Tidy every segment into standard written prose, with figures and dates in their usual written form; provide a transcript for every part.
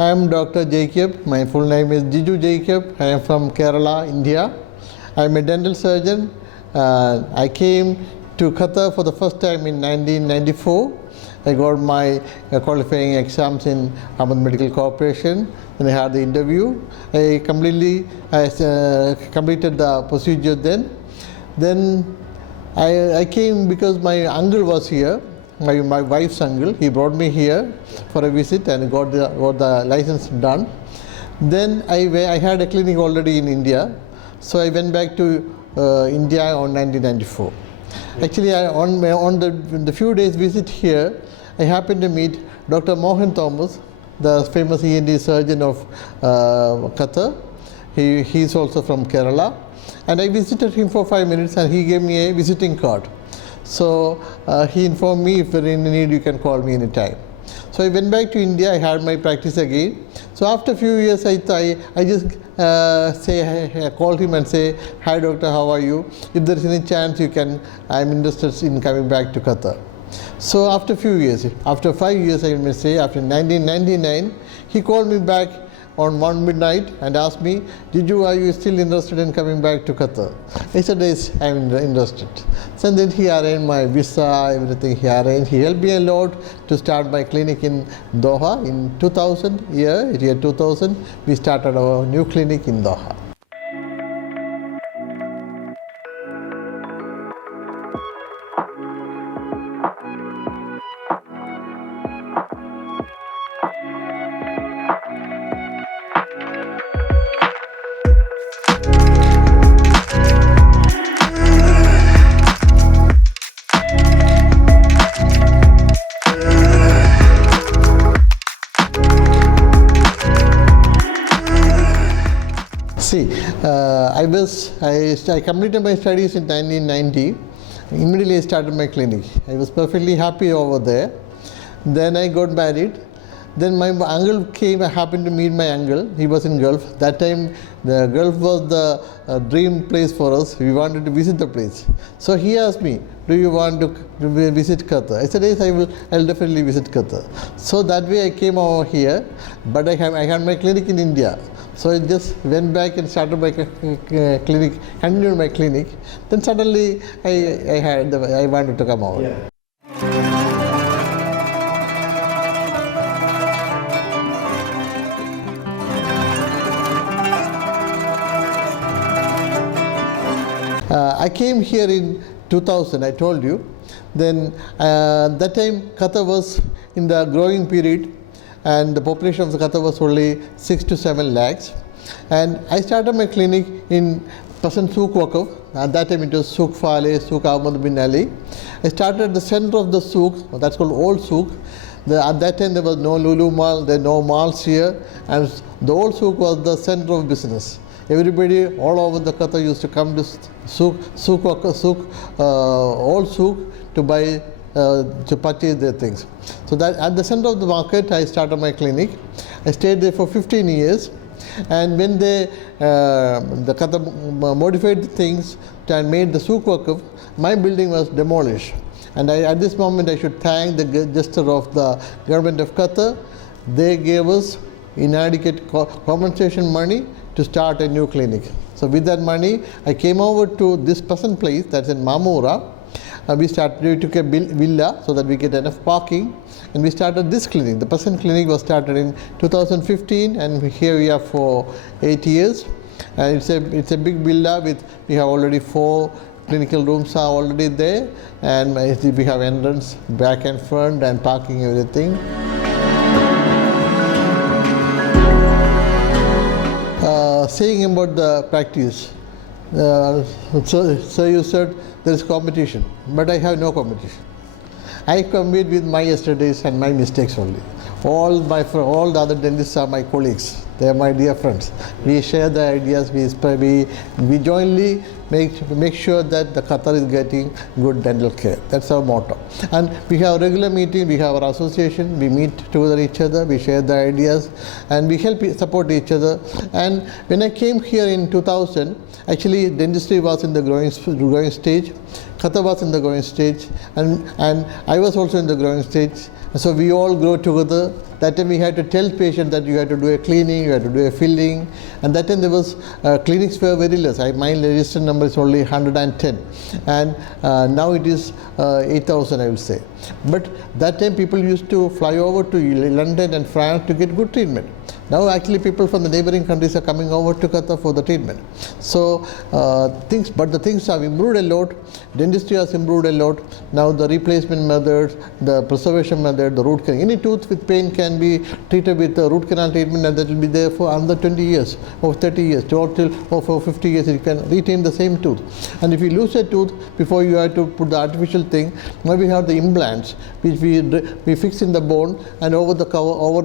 I am Dr. Jacob. My full name is Jiju Jacob. I am from Kerala, India. I am a dental surgeon. I came to Qatar for the first time in 1994. I got my qualifying exams in Ahmed Medical Corporation. Then I had the interview. I completed the procedure then. Then I came because my uncle was here. My wife's uncle, he brought me here for a visit and got the license done. Then I had a clinic already in India, so I went back to India on 1994. Actually, on the few days visit here, I happened to meet Dr. Mohan Thomas, the famous ENT surgeon of Qatar. He is also from Kerala, and I visited him for 5 minutes, and he gave me a visiting card. So he informed me, if there is any need, you can call me anytime. So I went back to India. I had my practice again. So after a few years, I just called him and say, "Hi doctor, how are you? If there is any chance, I'm interested in coming back to Qatar." So after a few years, after 5 years, I may say, after 1999, he called me back on one midnight and asked me, "Jiju, are you still interested in coming back to Qatar?" I said, "Yes, I'm interested." So then he arranged my visa, everything he arranged. He helped me a lot to start my clinic in Doha in 2000, year 2000. We started our new clinic in Doha. See, I completed my studies in 1990. Immediately I started my clinic. I was perfectly happy over there. Then I got married. Then my uncle came. I happened to meet my uncle. He was in Gulf. That time, the Gulf was the dream place for us. We wanted to visit the place. So he asked me, "Do you want to visit Qatar?" I said, "Yes, I'll definitely visit Qatar." So that way I came over here. But I had my clinic in India. So I just went back and started my clinic, continued my clinic. Then suddenly I wanted to come over. Yeah. I came here in 2000, I told you. Then that time Qatar was in the growing period, and the population of the Qatar was only 6 to 7 lakhs. And I started my clinic in present Souk Waqf. At that time it was Souk Faleh, Souk Ahmad bin Ali. I started at the center of the souk, that's called Old Souk. At that time there was no Lulu Mall, there were no malls here, and the Old Souk was the center of business. Everybody all over the Qatar used to come to Old Souk to buy, to purchase their things. So that at the center of the market, I started my clinic. I stayed there for 15 years. And when the Qatar modified things and made the Souk Waqf, my building was demolished. And at this moment, I should thank the gesture of the government of Qatar. They gave us inadequate compensation money to start a new clinic. So with that money, I came over to this present place that's in Mamura. We took a villa so that we get enough parking, and we started this clinic. The present clinic was started in 2015, and here we are for 8 years. And it's a big villa we have already 4 clinical rooms are already there, and we have entrance back and front and parking, everything. Saying about the practice, so you said there is competition, but I have no competition. I compete with my yesterdays and my mistakes only. All the other dentists are my colleagues. They are my dear friends. We share the ideas. We jointly make sure that the Qatar is getting good dental care. That's our motto. And we have regular meeting. We have our association. We meet together each other. We share the ideas, and we support each other. And when I came here in 2000, actually dentistry was in the growing stage. Qatar was in the growing stage, and I was also in the growing stage. So we all grow together. That time we had to tell patient that you had to do a cleaning, you had to do a filling, and that time there was clinics were very less. My registered number is only 110, and now it is 8,000, I will say. But that time people used to fly over to London and France to get good treatment. Now actually people from the neighboring countries are coming over to Qatar for the treatment. So the things have improved a lot. Dentistry has improved a lot. Now the replacement methods, the preservation method, the root canal. Any tooth with pain can be treated with the root canal treatment, and that will be there for another 20 years or 30 years, or for 50 years. You can retain the same tooth. And if you lose a tooth before you have to put the artificial thing, now we have the implants which we fix in the bone, and over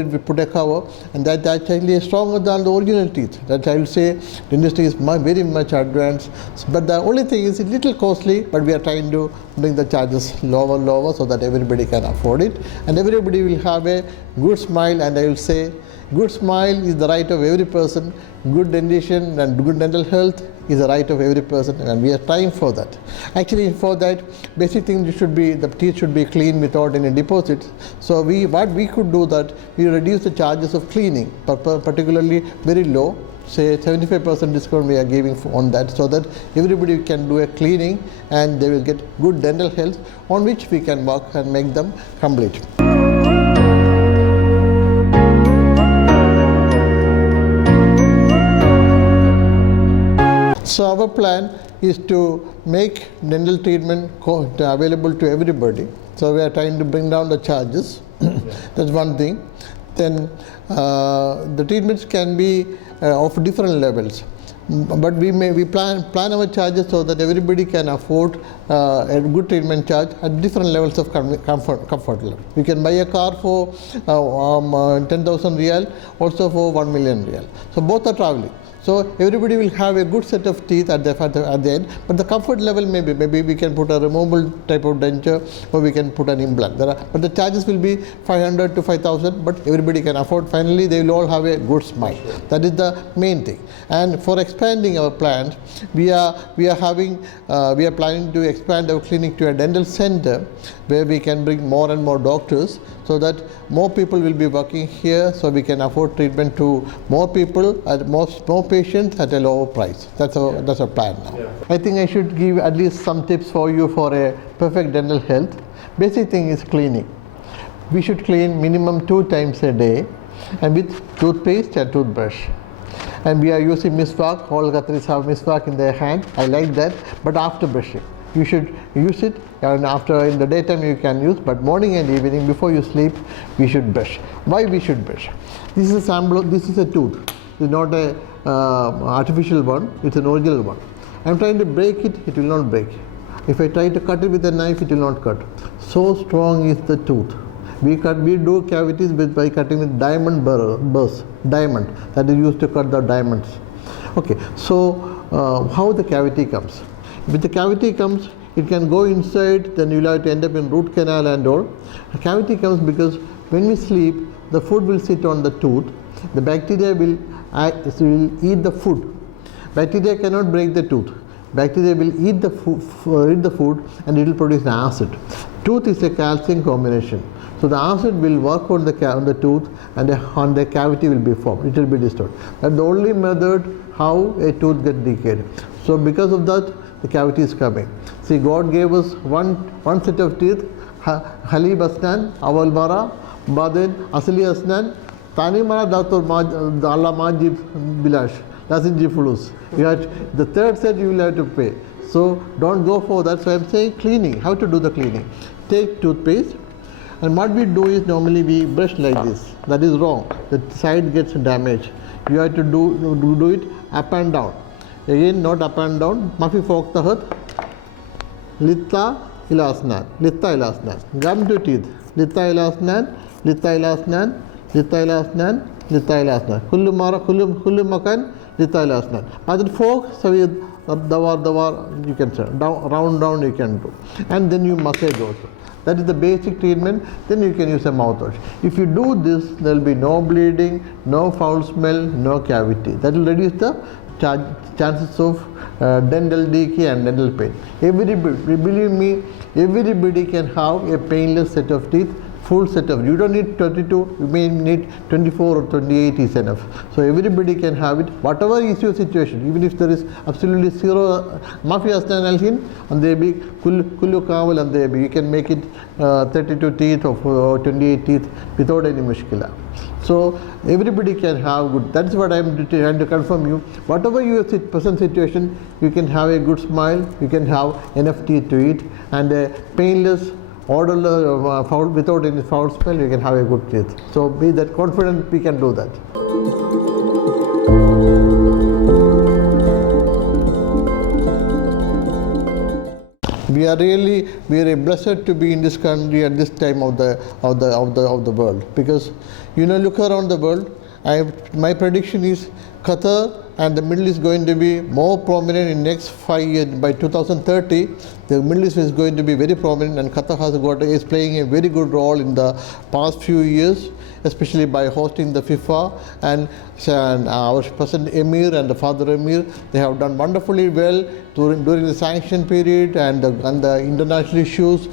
it we put a cover, and that's actually stronger than the original teeth. That I will say dentistry is very much advanced, but the only thing is a little costly, but we are trying to bring the charges lower so that everybody can afford it, and everybody will have a good smile. And I will say good smile is the right of every person. Good dentition and good dental health is the right of every person, and we are trying for that. Actually, for that, basic thing should be the teeth should be clean without any deposits. So what we could do that we reduce the charges of cleaning, particularly very low. Say 75% discount we are giving on that, so that everybody can do a cleaning and they will get good dental health, on which we can work and make them complete. So our plan is to make dental treatment available to everybody. So we are trying to bring down the charges. That's one thing. Then the treatments can be of different levels, but we plan our charges so that everybody can afford a good treatment charge at different levels of comfort level. You can buy a car for 10,000 Riyal, also for 1 million Riyal. So both are traveling. So everybody will have a good set of teeth at the end, but the comfort level maybe we can put a removable type of denture, or we can put an implant. But the charges will be 500 to 5,000, but everybody can afford. Finally, they will all have a good smile. That is the main thing. And for expanding our plans, we are planning to expand our clinic to a dental center where we can bring more and more doctors, so that more people will be working here, so we can afford treatment to more people at more patients at a lower price. That's our plan now. Yeah. I think I should give at least some tips for you for a perfect dental health. Basic thing is cleaning. We should clean minimum 2 times a day, and with toothpaste and toothbrush. And we are using miswak. All Qataris have miswak in their hand. I like that. But after brushing, you should use it, and after in the daytime you can use, but morning and evening before you sleep we should brush. Why we should brush? This is a sample. This is a tooth. It's not a artificial one. It's an original one. I'm trying to break it. It will not break. If I try to cut it with a knife, it will not cut. So strong is the tooth. We do cavities by cutting with diamond burrs. Diamond that is used to cut the diamonds. Okay. So how the cavity comes? With the cavity comes, it can go inside, then you'll have to end up in root canal and all. The cavity comes because when we sleep, the food will sit on the tooth. The bacteria will eat the food. Bacteria cannot break the tooth. Bacteria will eat the food and it will produce acid. Tooth is a calcium combination. So the acid will work on the tooth, and on the cavity will be formed. It will be destroyed. That's the only method how a tooth gets decayed. So because of that, the cavity is coming. See, God gave us one set of teeth, Halib Asnan, Awal Mara, Baden, Asli Asnan, Tani Mara, Datur Allah Majib Bilash, Lasin Jifulus. The third set you will have to pay. So don't go for that. So I'm saying cleaning, how to do the cleaning. Take toothpaste, and what we do is normally we brush like this. That is wrong. The side gets damaged. You have to do it up and down. Again, not up and down. Mafi fok tahat. Litta ilasnan. Litta ilasnan. Gum to teeth. Litta ilasnan. Litta ilasnan. Litta ilasnan. Litta ilasnan. Kullu makan. Litta ilasnan. But the fork, savi dawar you can say. Round you can do. And then you massage also. That is the basic treatment. Then you can use a mouthwash. If you do this, there will be no bleeding, no foul smell, no cavity. That will reduce the chances of dental decay and dental pain. Believe me, everybody can have a painless set of teeth full setup. You don't need 32, you may need 24 or 28 is enough. So everybody can have it, whatever is your situation, even if there is absolutely zero mafia alhin and they be kullu kaval and they be, you can make it 32 teeth or 28 teeth without any mushkila. So everybody can have good. That's what I'm trying to confirm you. Whatever your present situation, you can have a good smile, you can have enough teeth to eat, and a painless, odorless, foul, without any foul smell, you can have a good teeth. So be that confident, we can do that. We are really very blessed to be in this country at this time of the world, because look around the world. My prediction is Qatar and the Middle East is going to be more prominent in next 5 years. By 2030, the Middle East is going to be very prominent, and Qatar is playing a very good role in the past few years, especially by hosting the FIFA, and our present Emir and the father Emir, they have done wonderfully well during the sanction period and the international issues,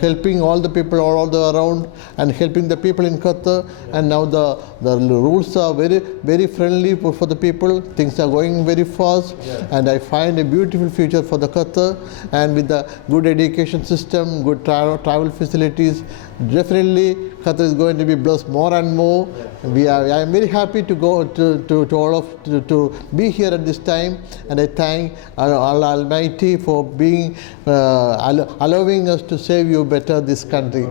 helping all the people all around and helping the people in Qatar. And now the rules are very, very friendly for the people. Things are going very fast, and I find a beautiful future for the Qatar. And with the good education system, good travel facilities, definitely Qatar is going to be blessed more and more. I am very happy to go to be here at this time, and I thank Allah Almighty for being allowing us to serve you better this country.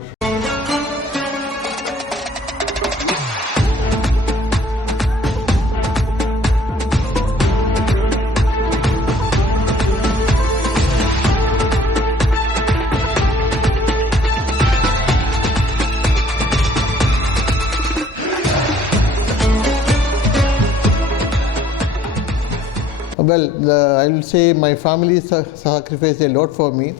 Well, I will say my family sacrificed a lot for me,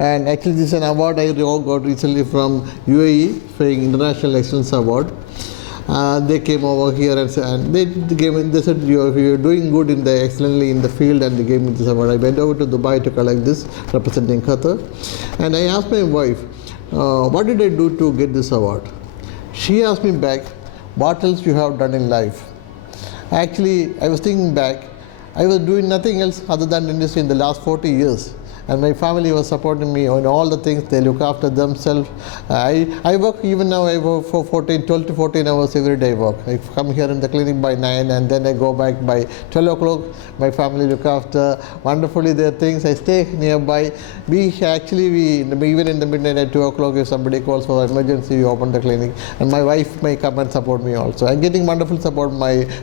and actually this is an award I got recently from UAE for International Excellence Award. They came over here and they said you're doing good excellently in the field, and they gave me this award. I went over to Dubai to collect this, representing Qatar, and I asked my wife, what did I do to get this award? She asked me back, what else you have done in life? Actually, I was thinking back, I was doing nothing else other than industry in the last 40 years. And my family was supporting me on all the things. They look after themselves. I work, even now I work for 12 to 14 hours every day work. I come here in the clinic by 9 and then I go back by 12 o'clock. My family look after wonderfully their things. I stay nearby. Even in the midnight at 2 o'clock, if somebody calls for emergency, we open the clinic. And my wife may come and support me also. I'm getting wonderful support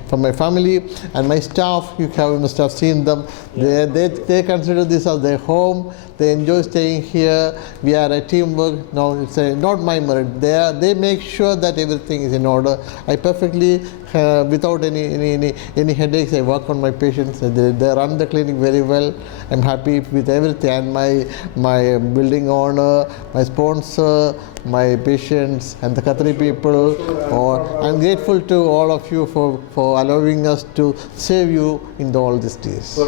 from my family and my staff. You must have seen them. They consider this as their home. They enjoy staying here. We are a teamwork. No, it's not my merit. They make sure that everything is in order. I perfectly, without any headaches, I work on my patients. They run the clinic very well. I'm happy with everything. And my building owner, my sponsor, my patients, and the Qatari people. I'm grateful to all of you for allowing us to save you in all these days.